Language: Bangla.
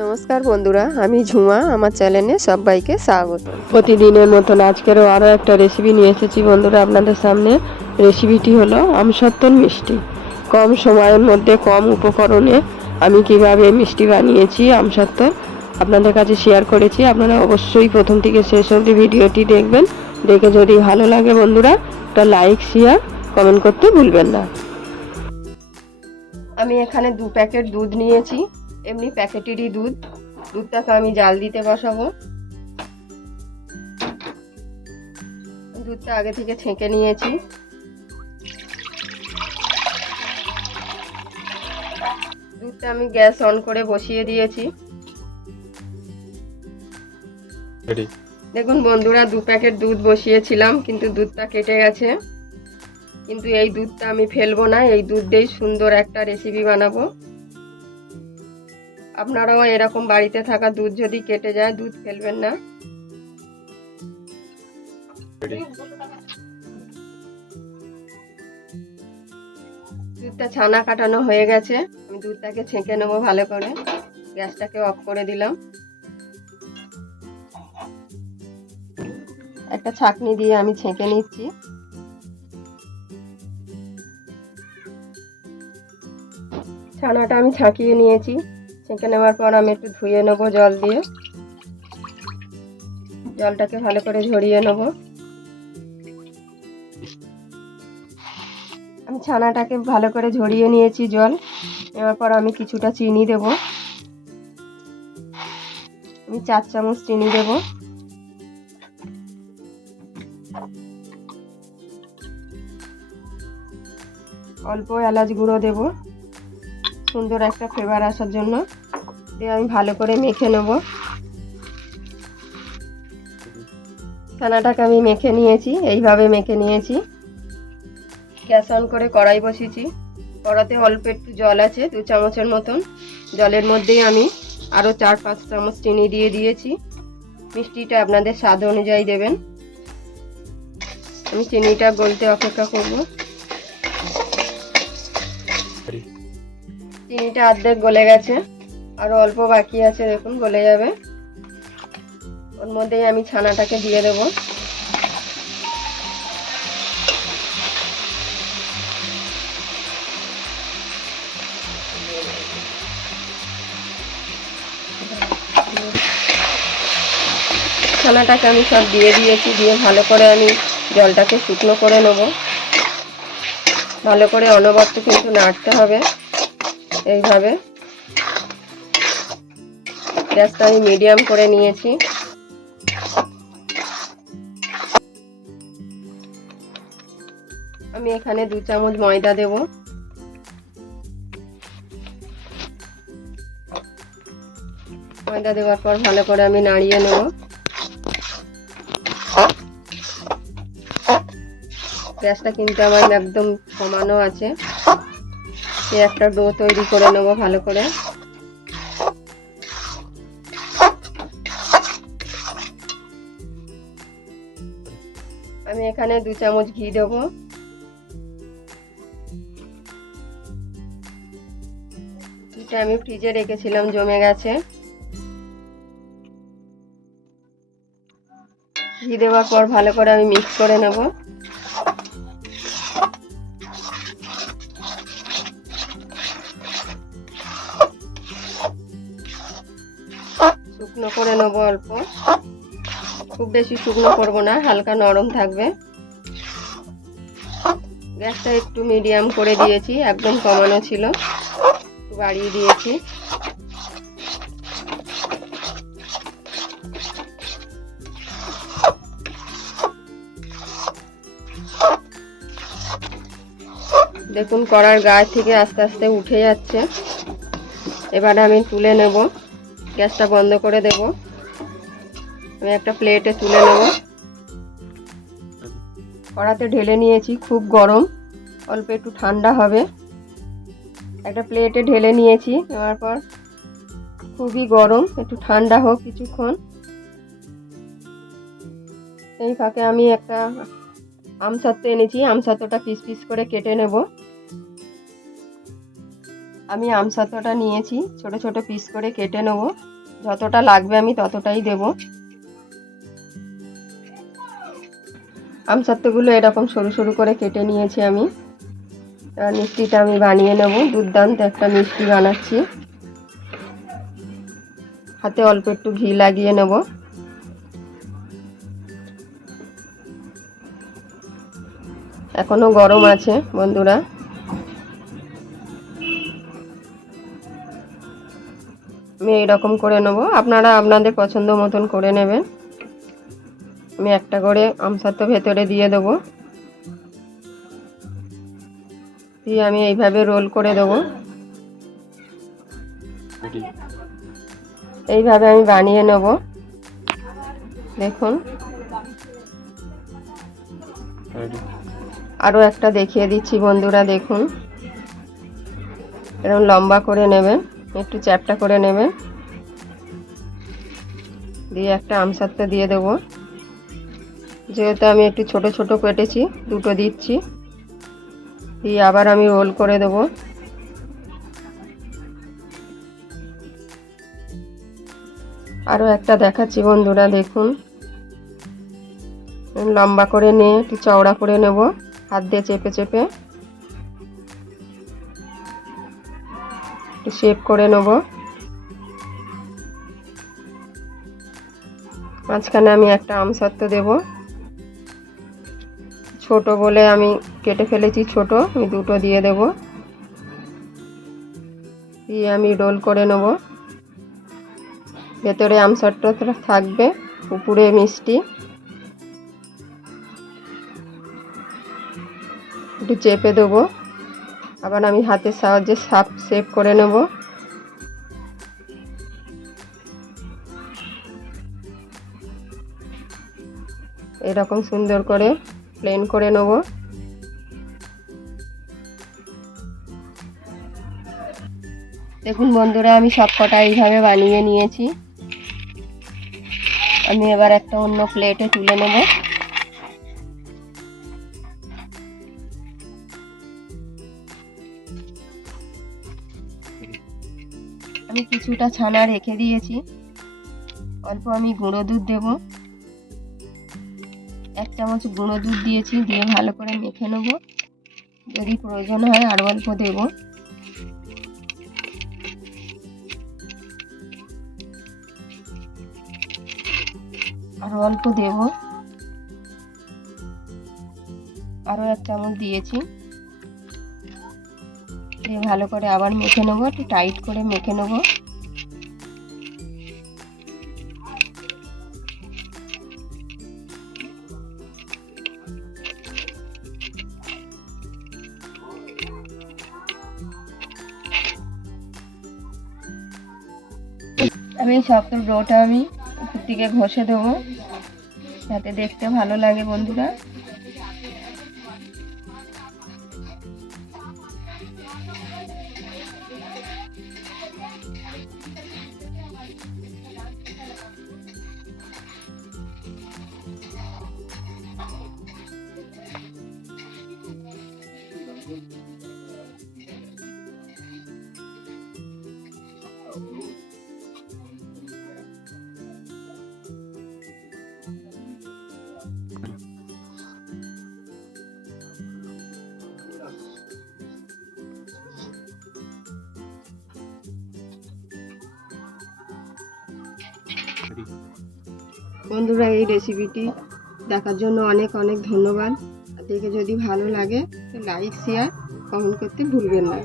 নমস্কার বন্ধুরা, আমি ঝুমা। আমার চ্যানেলে সবাইকে স্বাগত। প্রতিদিনের মতন আজকেরও আরও একটা রেসিপি নিয়ে এসেছি বন্ধুরা আপনাদের সামনে। রেসিপিটি হলো আমসত্ত্বর মিষ্টি। কম সময়ের মধ্যে কম উপকরণে আমি কিভাবে মিষ্টি বানিয়েছি আমসত্ত্বর আপনাদের কাছে শেয়ার করেছি। আপনারা অবশ্যই প্রথম থেকে শেষ অবধি ভিডিওটি দেখবেন। দেখে যদি ভালো লাগে বন্ধুরা, একটা লাইক শেয়ার কমেন্ট করতে ভুলবেন না। আমি এখানে 2 প্যাকেট দুধ নিয়েছি, এমনি প্যাকেটেরই দুধ। দুধটাকে আমি জাল দিতে বসাবো। দুধটা আগে থেকে ছেঁকে নিয়েছি। দুধটা আমি গ্যাস অন করে বসিয়ে দিয়েছি। দেখুন বন্ধুরা, 2 প্যাকেট দুধ বসিয়েছিলাম, কিন্তু দুধটা কেটে গেছে। কিন্তু এই দুধটা আমি ফেলবো না, এই দুধ দিয়েই সুন্দর একটা রেসিপি বানাবো। আপনারাও এরকম বাড়িতে থাকা দুধ যদি কেটে যায়, দুধ ফেলবেন না। দুধটা ছানা কাটানো হয়ে গেছে। আমি দুধটাকে ছেঁকে নেবো ভালো করে। গ্যাসটাকে অফ করে দিলাম। একটা ছাঁকনি দিয়ে আমি ছেঁকে নিচ্ছি। ছানাটা আমি ছাঁকিয়ে নিয়েছি। ছেঁকে নেওয়ার পর আমি একটু ধুয়ে নেবো জল দিয়ে। জলটাকে ভালো করে ঝরিয়ে নেব। আমি ছানাটাকে ভালো করে ঝরিয়ে নিয়েছি জল। নেওয়ার পর আমি কিছুটা চিনি দেব। আমি 4 চামচ চিনি দেব। অল্প এলাচ গুঁড়ো দেব, সুন্দর একটা ফ্লেভার আসার জন্য। দিয়ে আমি ভালো করে মেখে নেব। ছানাটাকে আমি মেখে নিয়েছি, এইভাবে মেখে নিয়েছি। গ্যাস অন করে কড়াই বসিয়েছি। কড়াতে অল্প একটু জল আছে, 2 চামচের মতন। জলের মধ্যেই আমি আরও 4-5 চামচ চিনি দিয়ে দিয়েছি। মিষ্টিটা আপনাদের স্বাদ অনুযায়ী দেবেন। আমি চিনিটা গলতে অপেক্ষা করব। চিনিটা অর্ধেক গলে গেছে, আরও অল্প বাকি আছে, দেখুন গলে যাবে। ওর মধ্যেই আমি ছানাটাকে দিয়ে দেব। ছানাটাকে আমি সব দিয়ে দিয়েছি। দিয়ে ভালো করে আমি জলটাকে শুকনো করে নেব। ভালো করে অনবরত কিন্তু নাড়তে হবে। এইভাবে গ্যাসটা আমি মিডিয়াম করে নিয়েছি। আমি এখানে 2 চামচ ময়দা দেব। ময়দা দেওয়ার পর ভালো করে আমি নাড়িয়ে নেব। গ্যাসটা কিন্তু আমার একদম কমানো আছে। একটা ডো তৈরি করে নেব ভালো করে। আমি এখানে 2 চামচ ঘি দেব। ঘিটা আমি ফ্রিজে রেখেছিলাম, জমে গেছে। ঘি দেওয়ার পর ভালো করে আমি মিক্স করে নেব। শুকনো করে নেব অল্প, খুব বেশি শুকনো করব না, হালকা নরম থাকবে। গ্যাসটা একটু মিডিয়াম করে দিয়েছি, একদম কমানো ছিল, একটু বাড়িয়ে দিয়েছি। দেখুন কড়ার গায়ে থেকে আস্তে আস্তে উঠে যাচ্ছে। এবার আমি তুলে নেব। গ্যাসটা বন্ধ করে দেব। আমি একটা প্লেটে তুলে নেব। কড়াতে ঢেলে নিয়েছি, খুব গরম, অল্প একটু ঠান্ডা হবে। একটা প্লেটে ঢেলে নিয়েছি, নেওয়ার পর খুবই গরম, একটু ঠান্ডা হোক কিছুক্ষণ। এই ফাঁকে আমি একটা আমসত্ত্ব এনেছি, আমসত্ত্বটা পিস পিস করে কেটে নেব। আমি আমসত্ত্বটা নিয়েছি, ছোট ছোট পিস করে কেটে নেব। যতটা লাগবে আমি ততটাই দেব। আমসত্ত্বগুলো এরকম সরু সরু করে কেটে নিয়েছি আমি। এবার মিষ্টিটা আমি বানিয়ে নেব। দুর্দান্ত একটা মিষ্টি বানাচ্ছি। হাতে অল্প একটু ঘি লাগিয়ে নেব। এখনো গরম আছে বন্ধুরা। আমি এইরকম করে নেব, আপনারা আপনাদের পছন্দ মতন করে নেবেন। আমি একটা করে আমসত্ত্ব ভেতরে দিয়ে দেবো, দিয়ে আমি এইভাবে রোল করে দেবো। এইভাবে আমি বানিয়ে নেব। দেখুন, আরও একটা দেখিয়ে দিচ্ছি বন্ধুরা। দেখুন, এরকম লম্বা করে নেবেন, একটু চ্যাপ্টা করে নেবেন, দিয়ে একটা আমসত্ত্ব দিয়ে দেবো। যেহেতু আমি একটু ছোট ছোট কেটেছি, দুটো দিচ্ছি, দিয়ে আবার আমি রোল করে দেবো। আরও একটা দেখাচ্ছি বন্ধুরা। দেখুন, লম্বা করে নিয়ে একটু চওড়া করে নেব, হাত দিয়ে চেপে চেপে একটু শেপ করে নেব। মাঝখানে আমি একটা আমসত্ত্ব দেব। ছোট বলে আমি কেটে ফেলেছি ছোট, আমি দুটো দিয়ে দেব, দিয়ে আমি রোল করে নেব। ভেতরে আমসত্ত্বটা থাকবে, উপরে মিষ্টি। একটু চেপে দেবো, আবার আমি হাতের সাহায্যে শেপ করে নেব। এরকম সুন্দর করে প্লেন করে নেব। দেখুন বন্ধুরা, আমি সবকটা এইভাবে বানিয়ে নিয়েছি। আমি এবার একটা অন্য প্লেটে তুলে নেব। আমি কিছুটা ছানা রেখে দিয়েছি, অল্প আমি গুঁড়ো দুধ দেব। 1 চামচ গুঁড়ো দুধ দিয়েছি, দিয়ে ভালো করে মেখে নেব। যদি প্রয়োজন হয় আরও অল্প দেব। আরও অল্প দেব, আরও 1 চামচ দিয়েছি, দিয়ে ভালো করে আবার মেখে নেব। একটু টাইট করে মেখে নেব। আমি শক্ত ডোটা আমি উপর দিকে ঘষে দেবো, যাতে দেখতে ভালো লাগে বন্ধুরা। বন্ধুরা, এই রেসিপিটি দেখার জন্য অনেক অনেক ধন্যবাদ। দেখে যদি ভালো লাগে তো লাইক, শেয়ার, কমেন্ট করতে ভুলবেন না।